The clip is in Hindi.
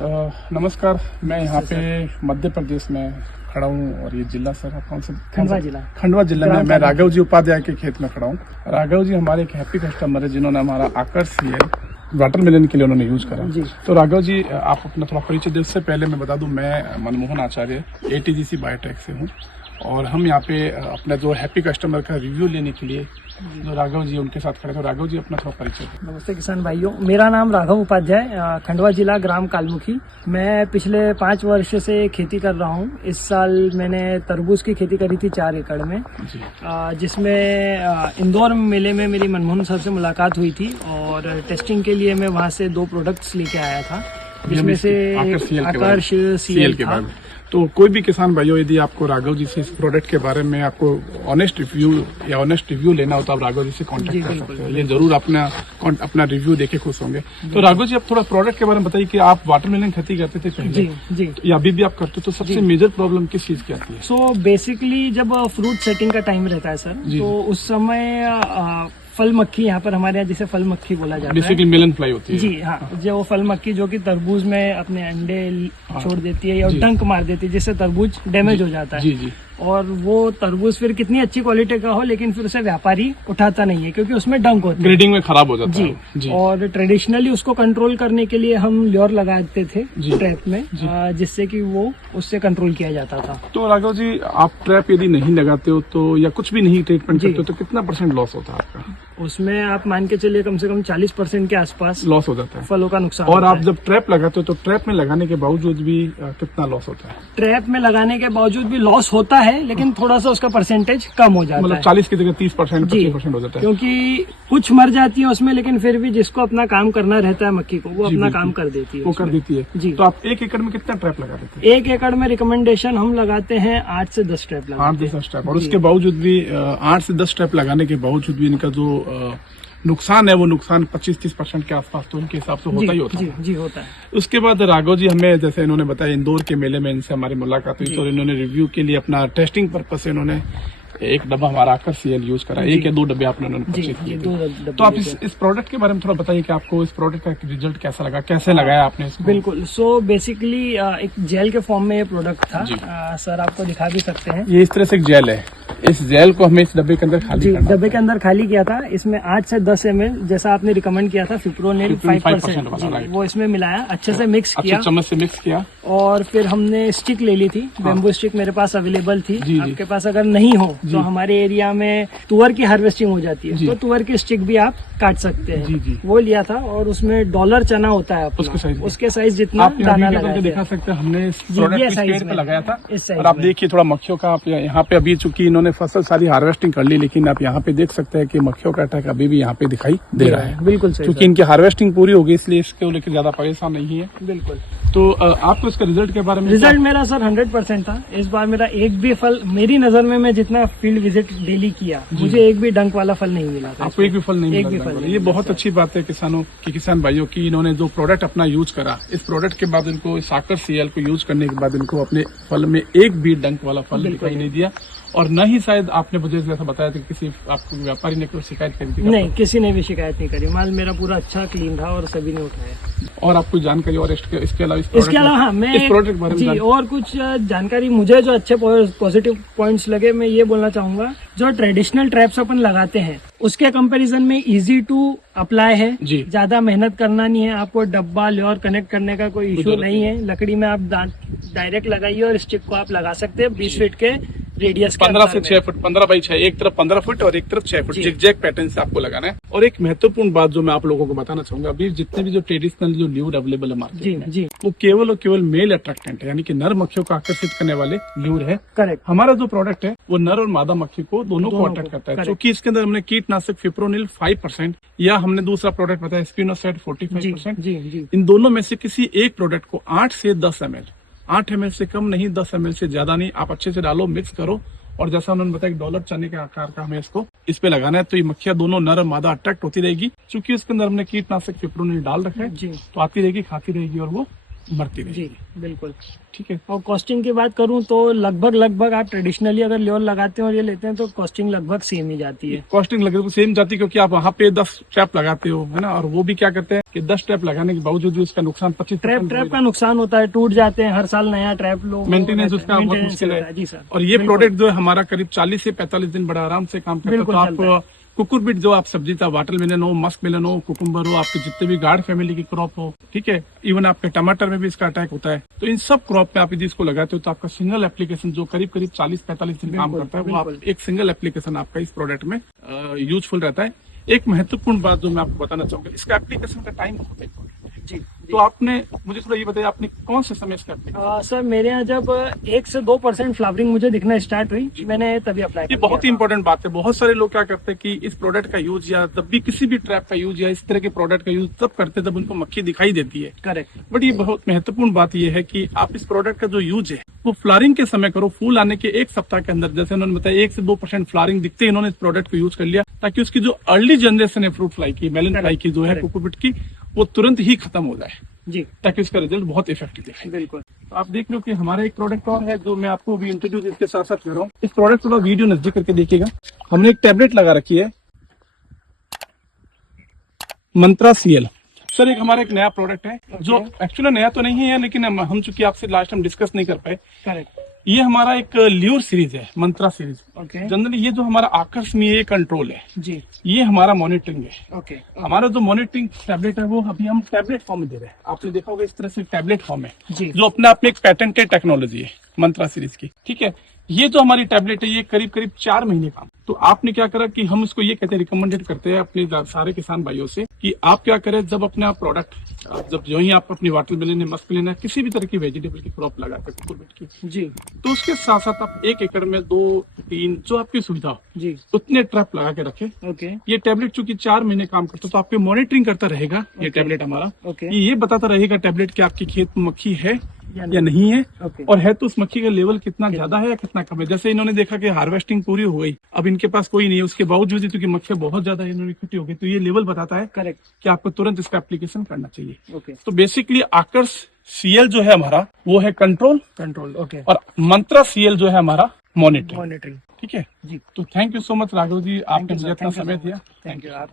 नमस्कार, मैं यहाँ पे मध्य प्रदेश में खड़ा हूँ और ये जिला सर आप कौन सा? खंडवा जिला में मैं राघव जी उपाध्याय के खेत में खड़ा हूँ। राघव जी हमारे एक हैप्पी कस्टमर है जिन्होंने हमारा आकर्ष वाटरमेलन के लिए उन्होंने यूज करा जी। तो राघव जी आप अपना थोड़ा परिचय दें। उससे पहले मैं बता दूं, मैं मनमोहन आचार्य ATGC बायोटेक से हूँ और हम यहाँ पे अपना जो हैप्पी कस्टमर का रिव्यू लेने के लिए जो राघव जी उनके साथ खड़े। तो राघव जी अपना थोड़ा परिचय दें। नमस्ते किसान भाइयों, मेरा नाम राघव उपाध्याय, खंडवा जिला ग्राम कालमुखी। मैं पिछले 5 वर्ष से खेती कर रहा हूँ। इस साल मैंने तरबूज की खेती करी थी 4 एकड़ में, जिसमें इंदौर मेले में मेरी मनमोहन सर से मुलाकात हुई थी और टेस्टिंग के लिए मैं वहाँ से 2 प्रोडक्ट्स लेके आया था, जिसमें से आकर्ष CL के बाद। तो कोई भी किसान भाइयों, यदि आपको राघव जी से इस प्रोडक्ट के बारे में आपको ऑनेस्ट रिव्यू लेना हो तो आप राघव जी से कांटेक्ट कर सकते हैं। ये जरूर अपना रिव्यू देके खुश होंगे। तो राघव जी, आप थोड़ा प्रोडक्ट के बारे में बताइए कि आप वाटरमेलन खेती करते थे पहले जी या अभी भी आप करते हो, तो सबसे मेजर प्रॉब्लम किस चीज की आती है? सो बेसिकली जब फ्रूट सेटिंग का टाइम रहता है सर, तो उस समय फल मक्खी, यहाँ पर हमारे यहाँ जिसे फल मक्खी बोला जाता है, बेसिकली मेलन फ्लाई होती है जी हाँ, जो फल मक्खी जो कि तरबूज में अपने अंडे छोड़ देती है और डंक मार देती है, जिससे तरबूज डैमेज हो जाता है। जी। और वो तरबूज फिर कितनी अच्छी क्वालिटी का हो लेकिन फिर उसे व्यापारी उठाता नहीं है क्योंकि उसमें डंक होता है, ग्रेडिंग में खराब हो जाता है। जी। और ट्रेडिशनली उसको कंट्रोल करने के लिए हम ल्योर लगाते थे ट्रैप में, जिससे कि वो उससे कंट्रोल किया जाता था। तो राघव जी, आप ट्रैप यदि नहीं लगाते हो तो या कुछ भी नहीं ट्रीटमेंट करते हो तो कितना % लॉस होता है आपका? उसमें आप मान के चलिए कम से कम 40% के आसपास लॉस हो जाता है, फलों का नुकसान। और आप जब ट्रैप लगाते हो तो ट्रैप में लगाने के बावजूद भी कितना लॉस होता है? ट्रैप में लगाने के बावजूद भी लॉस होता है, लेकिन थोड़ा सा उसका परसेंटेज कम हो जाता है, मतलब 40 की जगह 30% 25% हो जाता है, क्योंकि कुछ मर जाती है उसमें, लेकिन फिर भी जिसको अपना काम करना रहता है मक्खी को, वो अपना काम कर देती है, वो कर देती है जी। तो आप 1 एकड़ में कितना ट्रैप लगा देते हैं? 1 एकड़ में रिकमेंडेशन हम लगाते हैं 8 से 10 ट्रैप लगाते हैं। 8 से 10 ट्रैप, और उसके बावजूद भी 8 से 10 ट्रैप लगाने के बावजूद भी इनका जो नुकसान है वो नुकसान 25-30% के आसपास तो उनके हिसाब से होता ही होता है। जी होता है। उसके बाद राघव जी, हमें जैसे इन्होंने बताया इंदौर के मेले में इनसे हमारी मुलाकात हुई, तो इन्होंने रिव्यू के लिए अपना टेस्टिंग पर्पज से इन्होंने 1 डब्बा हमारा आकर CL यूज करा, 1 या 2 डब्बे आपने परचेज किए। तो आप इस प्रोडक्ट के बारे में थोड़ा बताइए कि आपको इस प्रोडक्ट का रिजल्ट कैसा लगा, कैसे लगाया आपने इसको? बिल्कुल। सो बेसिकली एक जेल के फॉर्म में ये प्रोडक्ट था। सर आपको दिखा भी सकते हैं, ये इस तरह से एक जेल है। इस जेल को हमें इस डब्बे के अंदर डब्बे के अंदर खाली किया था। इसमें 8 से 10 ml जैसा आपने रिकमेंड किया था, फिप्रोनिल 5%, वो इसमें मिलाया, अच्छे से मिक्स किया, चम्मच से मिक्स किया, और फिर हमने स्टिक ले ली थी, बेम्बू स्टिक मेरे पास अवेलेबल थी। आपके पास अगर नहीं हो तो हमारे एरिया में तुअर की हार्वेस्टिंग हो जाती है, तो तुअर की स्टिक भी आप काट सकते हैं। वो लिया था और उसमें डॉलर चना होता है उसके साइज जितना दाना लगाया, दिखा सकते हैं हमने इस प्रोडक्ट पेड़ पे लगाया था। और आप देखिए थोड़ा मक्खियों का, आप यहाँ पे अभी चूंकि इन्होंने फसल सारी हार्वेस्टिंग कर ली, लेकिन आप यहाँ पे देख सकते हैं कि मक्खियों का अटैक अभी भी यहाँ पे दिखाई दे रहा है। बिल्कुल सही, क्योंकि इनकी हार्वेस्टिंग पूरी हो गई, इसलिए इसको लेकर ज्यादा परेशान नहीं है। बिल्कुल। तो आपको इसका रिजल्ट के बारे में? रिजल्ट मेरा सर 100% था। इस बार मेरा एक भी फल, मेरी नजर में मैं जितना फील्ड विजिट डेली किया, मुझे एक भी डंक वाला फल नहीं मिला था। आपको एक भी फल नहीं मिला? ये बहुत अच्छी बात है किसान भाइयों की, इन्होंने जो प्रोडक्ट अपना यूज करा, इस प्रोडक्ट के बाद इनको इस आकर CL को यूज करने के बाद इनको अपने फल में एक भी डंक वाला फल दिखाई नहीं दिया, और न ही शायद आपने मुझे जैसा बताया था किसी आपको व्यापारी ने कोई शिकायत करी थी? नहीं, किसी ने भी शिकायत नहीं करी। माल मेरा पूरा अच्छा क्लीन रहा और सभी ने उठाया। और आपको जानकारी और इसके अलावा हाँ, मैं इस प्रोडक्ट के बारे में और कुछ जानकारी, मुझे जो अच्छे पॉजिटिव पॉइंट्स लगे मैं ये बोलना चाहूंगा। जो ट्रेडिशनल ट्रैप्स अपन लगाते हैं उसके कंपैरिजन में इजी टू अप्लाई है, ज्यादा मेहनत करना नहीं है, आपको डब्बा ल्योर कनेक्ट करने का कोई इशू नहीं है। लकड़ी में आप डायरेक्ट लगाइए और स्टिक को आप लगा सकते हैं 20 फीट के रेडियस, 15 से 6 फुट, 15 बाई 6, एक तरफ 15 फुट और एक तरफ 6 फुट जिगजैग पैटर्न से आपको लगाना है। और एक महत्वपूर्ण बात जो मैं आप लोगों को बताना चाहूंगा, अभी जितने भी जो ट्रेडिशनल जो ल्यूर अवेलेबल है मार्केट में, वो केवल और केवल मेल अट्रैक्टेंट है, यानी कि नर मक्खियों को आकर्षित करने वाले ल्यूर है। करेक्ट। हमारा जो प्रोडक्ट है वो नर और मादा मक्खी को दोनों को अट्रैक्ट करता है, क्योंकि इसके अंदर हमने कीटनाशक फिप्रोनिल 5% या हमने दूसरा प्रोडक्ट बताया स्पिनोसाइड 45%, इन दोनों में से किसी एक प्रोडक्ट को 8 से 10 ml, 8 ml से कम नहीं, 10 ml से ज्यादा नहीं, आप अच्छे से डालो, मिक्स करो, और जैसा उन्होंने बताया डॉलर चने के आकार का हमें इसको इस पे लगाना है, तो ये मक्खियां दोनों नर और मादा अट्रैक्ट होती रहेगी। चूंकि इसके अंदर हमने कीटनाशक फिप्रोनिल डाल रखा है, तो आती रहेगी, खाती रहेगी और वो बढ़ती रहे। जी बिल्कुल। ठीक है। और कॉस्टिंग की बात करूं तो लगभग आप ट्रेडिशनली अगर लेवल लगाते हैं और ये लेते हैं तो कॉस्टिंग लगभग सेम ही जाती है। कॉस्टिंग लगे तो सेम जाती है, क्योंकि आप वहाँ पे 10 ट्रैप लगाते हो, है ना, और वो भी क्या करते हैं कि 10 ट्रैप लगाने के बावजूद भी उसका नुकसान 25% ट्रैप का नुकसान होता है, टूट जाते हैं हर साल, नया ट्रैप लो, मेंटेनेंस उसका बहुत maintenance मुश्किल रहता है। जी सर। और ये प्रोडक्ट जो है हमारा करीब 40 से 45 दिन बड़ा आराम से काम करता है। बिल्कुल तो चलता आप कुकुरबिट जो आप सब्जी था, वाटर मिलन हो, मस्क मिलन हो, कुकुम्बर हो, आपके जितने भी गार्ड फैमिली की क्रॉप हो, ठीक है, इवन आपके टमाटर में भी इसका अटैक होता है, तो इन सब क्रॉप में आप यदि इसको लगाते हो तो आपका सिंगल एप्लीकेशन जो करीब 40-45 दिन काम करता है, वो आप एक सिंगल एप्लीकेशन आपका इस प्रोडक्ट में यूजफुल रहता है। एक महत्वपूर्ण बात जो मैं आपको बताना चाहूंगा, इसका एप्लीकेशन का टाइम बहुत इंपॉर्टेंट है। जी। तो आपने मुझे थोड़ा ये बताइए, आपने कौन से समय इसका एप्लीकेशन? सर मेरे यहाँ जब 1 से 2% फ्लावरिंग मुझे दिखना स्टार्ट हुई, मैंने तभी अप्लाई ये बहुत ही इंपॉर्टेंट बात है। बहुत सारे लोग क्या करते हैं कि इस प्रोडक्ट का यूज या जब भी किसी भी ट्रैप का यूज या इस तरह के प्रोडक्ट का यूज तब करते हैं जब उनको मक्खी दिखाई देती है। करेक्ट। बट ये बहुत महत्वपूर्ण बात ये है कि आप इस प्रोडक्ट का जो यूज है वो फ्लावरिंग के समय करो। फूल आने के 1 सप्ताह के अंदर, जैसे उन्होंने बताया 1 से 2% फ्लावरिंग दिखते ही इन्होंने इस प्रोडक्ट को यूज कर लिया, ताकि उसकी जो अर्ली जनरेशन है फ्रूट फ्लाई की, मेलन फ्लाई की जो है, कुकुरबिट की, वो तुरंत ही खत्म हो जाए जी, ताकि उसका रिजल्ट बहुत इफेक्टिव दिखे। बिल्कुल। तो आप देख लो कि हमारा एक प्रोडक्ट और है जो मैं आपको भी इंट्रोड्यूस इसके साथ साथ कर रहा हूँ। इस प्रोडक्ट को वीडियो नजदीक करके देखिएगा। हमने एक टैबलेट लगा रखी है, मंत्रा सीएल। सर एक हमारा एक नया प्रोडक्ट है जो एक्चुअली नया तो नहीं है, लेकिन हम चूंकि आपसे लास्ट टाइम डिस्कस नहीं कर पाए। करेक्ट। ये हमारा एक ल्यूर सीरीज है, मंत्रा सीरीज। ओके। जनरली ये जो हमारा आकर्षणीय कंट्रोल है जी। ये हमारा मॉनिटरिंग है। ओके। हमारा जो मॉनिटरिंग टैबलेट है वो अभी हम टैबलेट फॉर्म में दे रहे हैं। आपने देखा होगा इस तरह से टैबलेट फॉर्म है, जी। जो अपने आप में एक पैटेंटेड टेक्नोलॉजी है मंत्रा सीरीज की। ठीक है, ये जो हमारी टैबलेट है ये करीब 4 महीने काम। तो आपने क्या करा कि हम इसको ये कहते हैं, रिकमेंडेड करते हैं अपने सारे किसान भाइयों से कि आप क्या करें, जब अपने आप प्रोडक्ट जब जो ही आप अपनी वाटर मिलन, मस्क मिलन, किसी भी तरह की वेजिटेबल की क्रॉप लगाते हैं कुकुरबिट की जी, तो उसके साथ साथ आप 1 एकड़ में 2-3 जो आपकी सुविधा हो जी, उतने ट्रैप लगा के रखे। ओके। ये टैबलेट चूंकि 4 महीने काम करता है तो आपके मॉनिटरिंग करता रहेगा ये टैबलेट हमारा। ओके। ये बताता रहेगा टैबलेट कि आपके खेत में मक्खी है या नहीं है, ओके। और है तो उस मक्खी का लेवल कितना ज्यादा है या कितना कम है। जैसे इन्होंने देखा कि हार्वेस्टिंग पूरी हो गई, अब इनके पास कोई नहीं है, उसके बावजूद क्योंकि मक्खियां बहुत ज्यादा इन्होंने इकट्ठी हो गई, तो ये लेवल बताता है करेक्ट। कि आपको तुरंत इसका एप्लीकेशन करना चाहिए। ओके। तो बेसिकली आकर्ष सीएल जो है हमारा वो है कंट्रोल, ओके। और मंत्रा सीएल जो है हमारा मॉनिटरिंग। मॉनिटरिंग। ठीक है जी। तो thank you so much Raghav ji, आपने मुझे इतना समय दिया। थैंक यू आप।